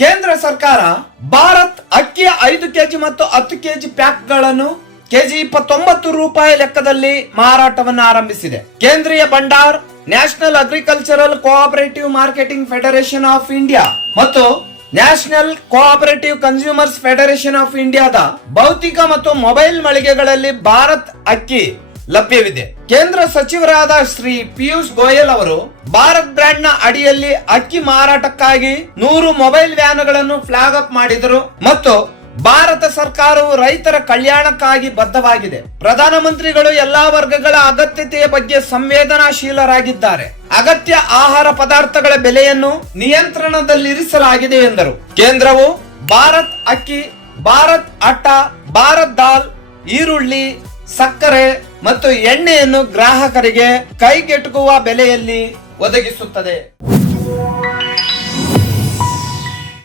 ಕೇಂದ್ರ ಸರ್ಕಾರ ಭಾರತ್ ಅಕ್ಕಿಯ 5 ಕೆಜಿ ಮತ್ತು 10 ಕೆಜಿ ಪ್ಯಾಕ್ಗಳನ್ನು ಕೆಜಿ 29 ರೂಪಾಯಿ ಲೆಕ್ಕದಲ್ಲಿ ಮಾರಾಟವನ್ನು ಆರಂಭಿಸಿದೆ. Kendriya Bhandar, national agricultural cooperative marketing federation of India ಮತ್ತು national cooperative consumers federation of ಇಂಡಿಯಾದ ಭೌತಿಕ ಮತ್ತು ಮೊಬೈಲ್ ಮಳಿಗೆಗಳಲ್ಲಿ ಭಾರತ್ ಅಕ್ಕಿ ಲಭ್ಯವಿದೆ. ಕೇಂದ್ರ ಸಚಿವರಾದ ಶ್ರೀ ಪಿಯೂಷ್ ಗೋಯಲ್ ಅವರು ಭಾರತ್ ಬ್ರ್ಯಾಂಡ್ ನ ಅಡಿಯಲ್ಲಿ ಅಕ್ಕಿ ಮಾರಾಟಕ್ಕಾಗಿ 100 ಮೊಬೈಲ್ ವ್ಯಾನ್ಗಳನ್ನು ಫ್ಲಾಗ್ ಅಪ್ ಮಾಡಿದರು ಮತ್ತು ಭಾರತ ಸರ್ಕಾರವು ರೈತರ ಕಲ್ಯಾಣಕ್ಕಾಗಿ ಬದ್ಧವಾಗಿದೆ. ಪ್ರಧಾನಮಂತ್ರಿಗಳು ಎಲ್ಲಾ ವರ್ಗಗಳ ಅಗತ್ಯತೆಯ ಬಗ್ಗೆ ಸಂವೇದನಾಶೀಲರಾಗಿದ್ದಾರೆ. ಅಗತ್ಯ ಆಹಾರ ಪದಾರ್ಥಗಳ ಬೆಲೆಯನ್ನು ನಿಯಂತ್ರಣದಲ್ಲಿರಿಸಲಾಗಿದೆ ಎಂದರು. ಕೇಂದ್ರವು ಭಾರತ್ ಅಕ್ಕಿ, ಭಾರತ್ ಅಟ್ಟ, ಭಾರತ್ ದಾಲ್, ಈರುಳ್ಳಿ, ಸಕ್ಕರೆ ಮತ್ತು ಎಣ್ಣೆಯನ್ನು ಗ್ರಾಹಕರಿಗೆ ಕೈಗೆಟುಕುವ ಬೆಲೆಯಲ್ಲಿ ಒದಗಿಸುತ್ತದೆ.